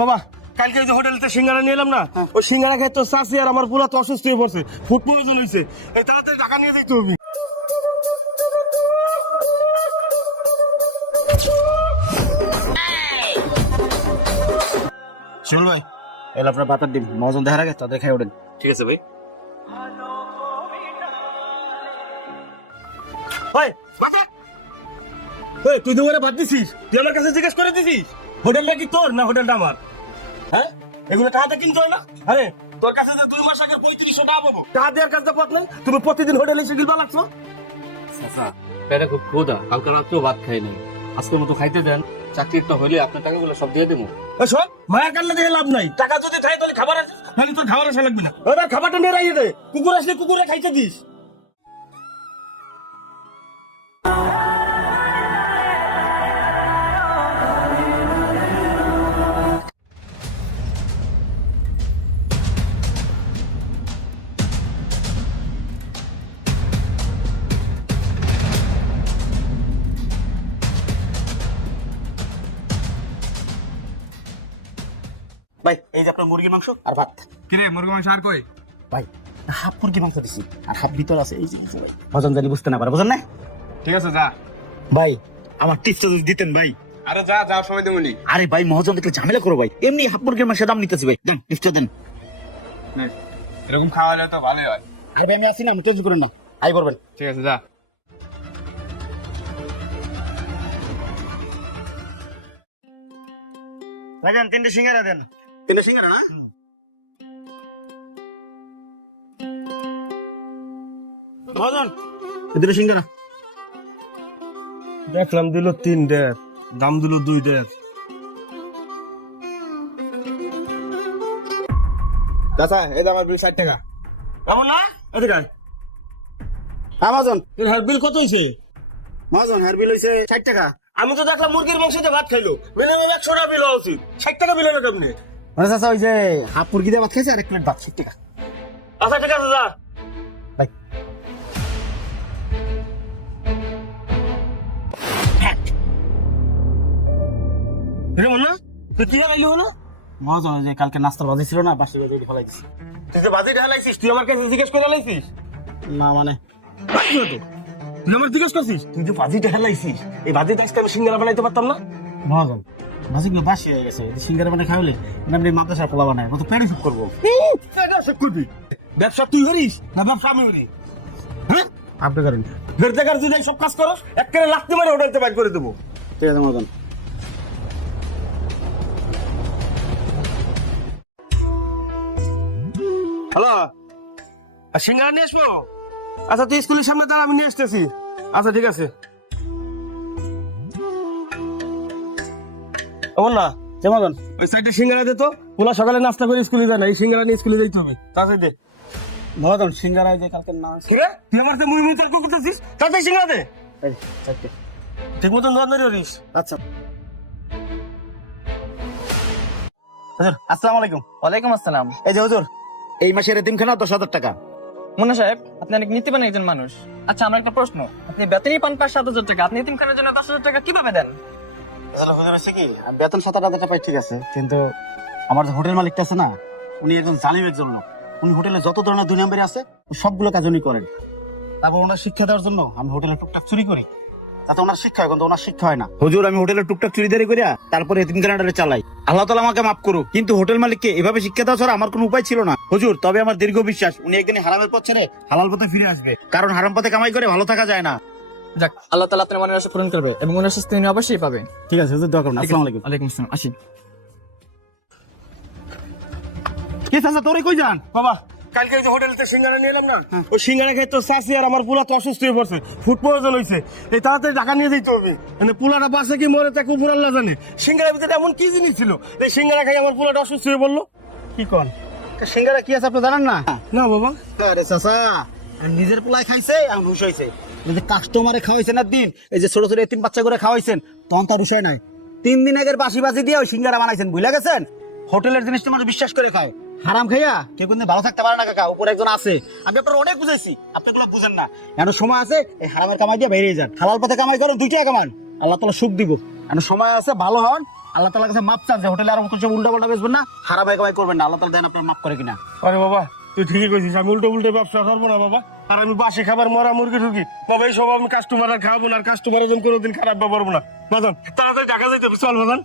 বাবা কালকে যে হোটেলতে সিঙ্গারা নিয়ে এলাম না, ওই সিঙ্গারা খেয়ে তো চাষি আর আমার পুরা তো অসুস্থ হয়ে পড়ছে, ফুড পয়জন হয়েছে। এই তাড়াতাড়ি টাকা নিয়ে যাইতে হবে। শিমুল ভাই, এল আপনার বাতার ডিম মহাজন দেখার আগে তাদের খাই ওঠেন। ঠিক আছে ভাই। তুই দুবারে ভাত দিছিস? তুই আমার কাছে জিজ্ঞেস করে দিছিস হোটেলটা কি তোর না হোটেলটা আমার? হ্যাঁ, এগুলো টাকাটা কিনতে হয় না? আরে তোর কাছে যে 2 মাস আগে 3500 টাকা পাবো, টাকা দেওয়ার কাছে পথ নাই। তুমি প্রতিদিন হোটেলে এসে গিলবা লাগছো। আচ্ছা, পেটে খুব ক্ষুধা, কালকে রাত্রেও ভাত খাই নাই। আজকের মতো খাইতে দেন, চাকরির তো হইলে আপনার টাকাগুলো সব দিয়ে দেবো। শোন, মায়া কান্না দিয়ে লাভ নাই। টাকা যদি থাকে তাহলে খাবার আছে, নাহলে তোর খাবার আসা লাগবে না। ওরা খাবারটা নিয়ে রাখিয়ে দে, কুকুর আসলে কুকুরে খাইতে দিস। ভাই এই যে আপনার মুরগির মাংস আর ভাত। কিরে মুরগি মাংস আর কই? ভাই হাফ মুরগির মাংস দিছি আর হাফ ভিতর আছে। এই যে ভাই ভজন জানি বুঝতে না পারে, বুঝেন না? ঠিক আছে যা। ভাই আমার টিপসটা যদি দিতেন ভাই। আরে যা যা, সময় দেবনি। আরে ভাই মহাজন দেখলে ঝামেলা করো ভাই, এমনি হাফ মুরগির মাংসের দাম নিতেছি ভাই। দেন টিপসটা দেন। এরকম খাওয়া হলে তো ভালোই হয়। আরে ভাই আমি আসি না, আমি টেনশন করেন না, আই করবেন। ঠিক আছে যা। ভাই দেন 3টে সিঙ্গারা দেন। 3টে সিঙ্গারা না? মহাজন এই 2টো সিঙ্গারা। দেখলাম দিল 3.5, দাম দিল 2.5। চাচা এই যে আমার বিল 60 টাকা। এমন না, এদিকে আয়। হ্যাঁ মহাজন। এর হার বিল কত হইছে? মহাজন হেয়ার বিল হইছে 60 টাকা। আমি তো দেখলাম মুরগির মাংস দিয়ে ভাত খাইলো, মিনিমাম 100 টাকা বিল হওয়া উচিত। 60 টাকা বিল হলো কেমনে? মানে চাচা ওই যে হাফ মুরগি দিয়ে ভাত খাইছে আর 1 প্লেট ভাত 60 টাকা। আচ্ছা ঠিক আছে যা। ভাই এমন না, তুই কি হারাইলি হলো? মহাজন ওই যে কালকে নাস্তার বাজি ছিল না, বাসি বাজি ফেলাই দিছি। তুই যে বাজি ঢালাইছিস, তুই আমার কাছে জিজ্ঞেস করে লাইছিস? না মানে তুই আমার জিজ্ঞেস করছিস? তুই যে বাজি ঢালাইছিস, এই বাজিটা আজকে আমি সিঙ্গারা বানাইতে পারতাম না? মহাজন বাজিগুলো বাসি হয়ে গেছে, সিঙ্গারা বানায় খাওয়ালে আপনি মাদ্রাসার পোলা বানায় কত পেড়ে শুট করবো। ব্যবসা তুই করিস না ব্যবসা আমি করি? হ্যাঁ, আপনি করেন। দেড় টাকার যদি সব কাজ করস, একেবারে লাথি মারে হোটেলতে বাইর করে দেবো। ঠিক আছে মহাজন। হ্যালো, আর সিঙ্গারা নিয়ে আসবো? আচ্ছা তুই স্কুলের সামনে দাঁড়া, আমি নিয়ে আসতেছি। আচ্ছা ঠিক আছে। এমন না, মহাজন ওই সাইডে সিঙ্গারা দে তো, ওরা সকালে নাস্তা করে স্কুলে যায় না, এই সিঙ্গারা নিয়ে স্কুলে যাইতে হবে। তাড়াতাড়ি দে। মহাজন সিঙ্গারা যে কালকে না কি রে, তুই আমার তো মুই মুই তর্ক করতেছিস? তাড়াতাড়ি সিঙ্গারা দে। এই 4টে। ঠিক মতন ধর করিস। আচ্ছা হুজুর আসসালামু আলাইকুম। ওয়ালাইকুম আসসালাম। এই যে হুজুর এই মাসের এতিমখানা 10,000 টাকা। মুন্না সাহেব, আপনি অনেক নীতিবান একজন মানুষ। আচ্ছা আমার একটা প্রশ্ন, আপনি বেতনই পান 5-7 হাজার টাকা, আপনি এতিমখানার জন্য 10,000 টাকা কিভাবে দেন? আসলে হুজুর হচ্ছে কি, আমি বেতন 7,000 টাকা পাই ঠিক আছে, কিন্তু আমার যে হোটেল মালিকটা আছে না, উনি একজন জালিম একজন লোক। উনি হোটেলে যত ধরনের 2 নম্বরে আছে সবগুলো কাজ উনি করেন। তারপর ওনার শিক্ষা দেওয়ার জন্য আমি হোটেলে টুকটাক চুরি করি, যাতে ওনার শিক্ষা হয়, কিন্তু ওনার শিক্ষা হয় না। হুজুর আমি হোটেলে টুকটাক চুরিদারি করিয়া তারপরে এতিমখানাটা চালাই। আল্লাহ তাআলা আমাকে মাফ করুক, কিন্তু হোটেল মালিককে এভাবে শিক্ষা দেওয়া ছাড়া আমার কোনো উপায় ছিল না হুজুর। তবে আমার দীর্ঘ বিশ্বাস উনি একদিন হারামের পথ ছেড়ে হালাল পথে ফিরে আসবে, কারণ হারাম পথে কামাই করে ভালো থাকা যায় না। যাক, আল্লাহ তাআলা আপনার মনের আশা পূরণ করবে এবং ওনার শাস্তি উনি অবশ্যই পাবে। ঠিক আছে হুজুর, দোয়া করুন। আসসালামু আলাইকুম। ওয়ালাইকুম আসসালাম। আসি। কি চাচা তোরে কই যান? বাবা কালকে যে হোটেলতে সিঙ্গারা নিয়ে এলাম না, ওই সিঙ্গারা খেয়ে তো চাষি আর আমার পুলা তো অসুস্থ হয়ে পড়ছে, ফুড পয়জন হয়েছে। এই তাড়াতাড়ি টাকা নিয়ে দিতে হবে, মানে পুলাটা বাসে কি মরে তাকে উপর আল্লাহ জানে। সিঙ্গারার ভিতরে এমন কি জিনিস ছিল এই সিঙ্গারা খাই আমার পুলাটা অসুস্থ হয়ে পড়লো? কি কোন সিঙ্গারা কি আছে আপনি জানেন না? না বাবা। আরে চাচা নিজের পোলায় খাইছে এখন হুশ হইছে, যে কাস্টমারে খাওয়াইছেন আর দিন এই যে ছোট ছোট এতিম বাচ্চা করে খাওয়াইছেন, তখন তার হুশ হয় নাই। 3 দিন আগের বাসি বাসি দিয়ে ওই সিঙ্গারা বানাইছেন, ভুলে গেছেন? হোটেলের জিনিস তোমার বিশ্বাস করে খায়, হারাম খাইয়া কেউ কিন্তু ভালো থাকতে পারে না কাকা। উপরে একজন আছে, আমি আপনার অনেক বুঝাইছি, আপনি এগুলো বুঝেন না। এখন সময় আছে এই হারামের কামাই দিয়ে বেরিয়ে যান, হালাল পথে কামাই করেন, 2 টাকা কামান, আল্লাহ তাআলা সুখ দিব। এখন সময় আছে, ভালো হন, আল্লাহ তাআলার কাছে মাপ চান যে হোটেলে আর কিছু উল্টা পাল্টা বেচবেন না, হারাম কামাই করবেন না। আল্লাহ তাআলা দেন আপনার মাপ করে কিনা। আরে বাবা তুই ঠিকই কইছিস, আমি উল্টো উল্টো ব্যবসা করবো না বাবা। আর আমি বাসি খাবার মরা মুরগি ঢুকি বাবা, এই সব আমি কাস্টমার খাওয়াবো না, আর কাস্টমারের জন্য কোনোদিন খারাপ ব্যবহার করবো না। বাজান তাড়াতাড়ি ঢাকা যাইতে হবে, চল বাজান।